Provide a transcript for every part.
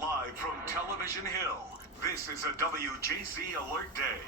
Live from Television Hill, this is a WJZ Alert Day.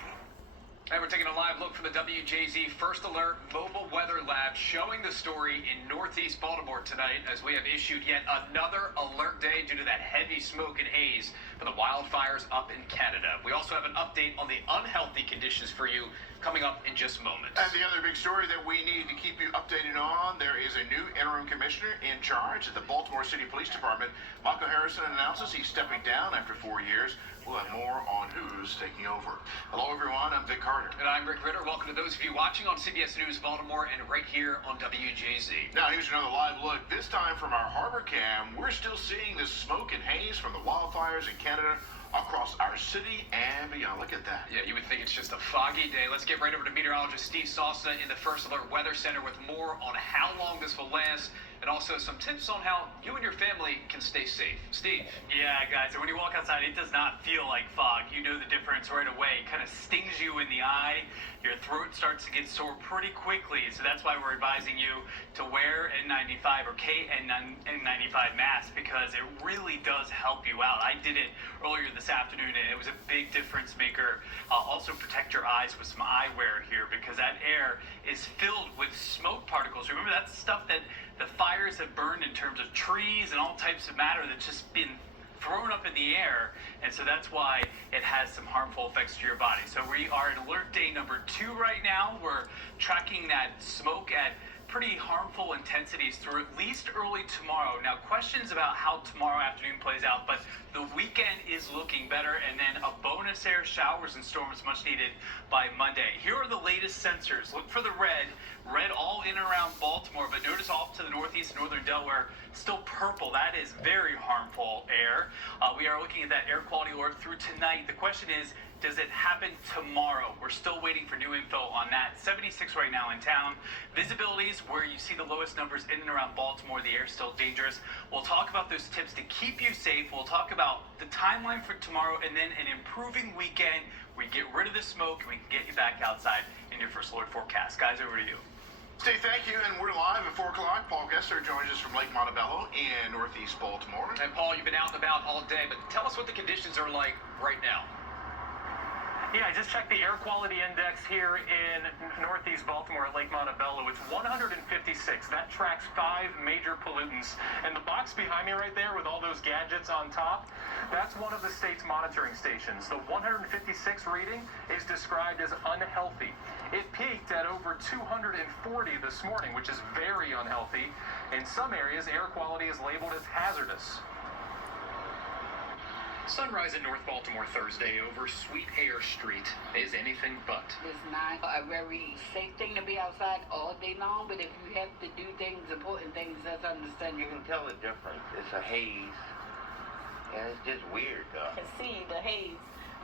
And we're taking a live look from the WJZ First Alert Mobile Weather Lab, showing the story in Northeast Baltimore tonight as we have issued yet another alert day due to that heavy smoke and haze for the wildfires up in Canada. We also have an update on the unhealthy conditions for you coming up in just moments. And the other big story that we need to keep you updated on, there is a new interim commissioner in charge at the Baltimore City Police Department. Michael Harrison announces he's stepping down after 4 years. We'll have more on who's taking over. Hello, everyone. I'm Vic Carter. And I'm Rick Ritter. Welcome to those of you watching on CBS News Baltimore and right here on WJZ. Now, here's another live look, this time from our harbor cam. We're still seeing the smoke and haze from the wildfires in Canada across our city and beyond. Look at that. Yeah, you would think it's just a foggy day. Let's get right over to meteorologist Steve Salsa in the First Alert Weather Center with more on how long this will last and also some tips on how you and your family can stay safe. Steve. Yeah, guys, when you walk outside, it does not feel like fog. You know the difference right away. It kind of stings you in the eye. Your throat starts to get sore pretty quickly. So that's why we're advising you to wear N95 or KN95 mask, because it really does help you out. I did it earlier this afternoon, and it was a big difference maker. Also protect your eyes with some eyewear here, because that air is filled with smoke particles. Remember, that's stuff that the fires have burned in terms of trees and all types of matter that's just been thrown up in the air, and so that's why it has some harmful effects to your body. So we are at alert day number 2 right now. We're tracking that smoke at pretty harmful intensities through at least early tomorrow. Now, questions about how tomorrow afternoon plays out, but the weekend is looking better, and then a bonus air showers and storms much needed by Monday. Here are the latest sensors. Look for the red all in and around Baltimore, but notice off to the northeast and northern Delaware, still purple. That is very harmful air. We are looking at that air quality alert through tonight. The question is, does it happen tomorrow? We're still waiting for new info on that. 76 right now in town. Visibilities where you see the lowest numbers in and around Baltimore. The air's still dangerous. We'll talk about those tips to keep you safe. We'll talk about the timeline for tomorrow and then an improving weekend. We get rid of the smoke and we can get you back outside in your First Alert forecast. Guys, over to you. Steve, thank you, and we're live at 4 o'clock. Paul Gessler joins us from Lake Montebello in northeast Baltimore. And Paul, you've been out and about all day, but tell us what the conditions are like right now. Yeah, I just checked the air quality index here in northeast Baltimore at Lake Montebello. It's 156. That tracks 5 major pollutants. And the box behind me right there with all those gadgets on top, that's one of the state's monitoring stations. The 156 reading is described as unhealthy. It peaked at over 240 this morning, which is very unhealthy. In some areas, air quality is labeled as hazardous. Sunrise in North Baltimore Thursday over Sweet Air Street is anything but. It's not a very safe thing to be outside all day long, but if you have to do things, important things, that's understandable. You can tell the difference. It's a haze, and it's just weird, though. Can see the haze.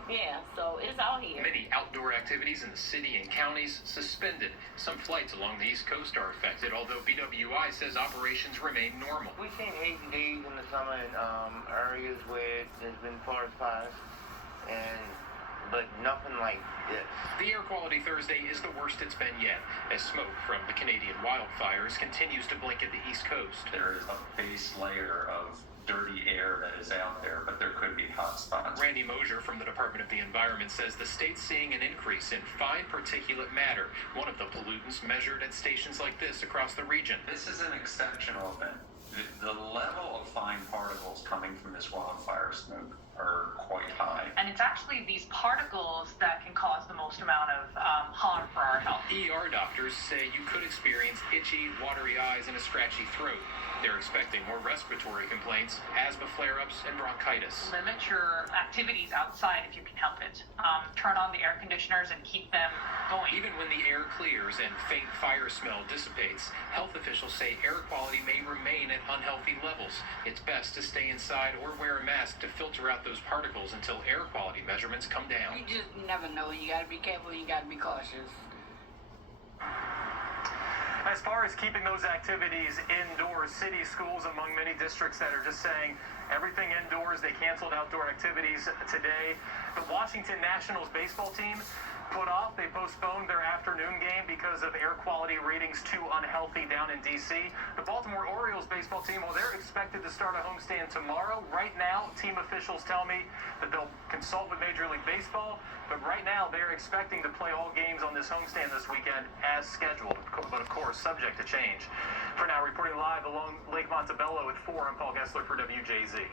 Yeah, so it's out here. Many outdoor activities in the city and counties suspended. Some flights along the East Coast are affected, although BWI says operations remain normal. We've seen hazy days in the summer in areas where there's been forest fires, but nothing like this. The air quality Thursday is the worst it's been yet, as smoke from the Canadian wildfires continues to blink at the East Coast. There is a base layer of dirty air that is out there, but there could be hot spots. Randy Mosier from the Department of the Environment says the state's seeing an increase in fine particulate matter, one of the pollutants measured at stations like this across the region. This is an exceptional event. The level of fine particles coming from this wildfire smoke are quite high. And it's actually these particles that can cause the most amount of harm for our health. ER doctors say you could experience itchy, watery eyes and a scratchy throat. They're expecting more respiratory complaints, asthma flare-ups, and bronchitis. Limit your activities outside if you can help it. Turn on the air conditioners and keep them going. Even when the air clears and faint fire smell dissipates, health officials say air quality may remain at unhealthy levels. It's best to stay inside or wear a mask to filter out those particles until air quality measurements come down. You just never know. You got to be careful. You got to be cautious. As far as keeping those activities indoors, city schools among many districts that are just saying everything indoors, they canceled outdoor activities today. The Washington Nationals baseball team they postponed their afternoon game because of air quality readings too unhealthy down in D.C. The Baltimore Orioles baseball team, well, they're expected to start a homestand tomorrow. Right now, team officials tell me that they'll consult with Major League Baseball, but right now they're expecting to play all games on this homestand this weekend as scheduled, but of course, subject to change. For now, reporting live along Lake Montebello with 4, I'm Paul Gessler for WJZ.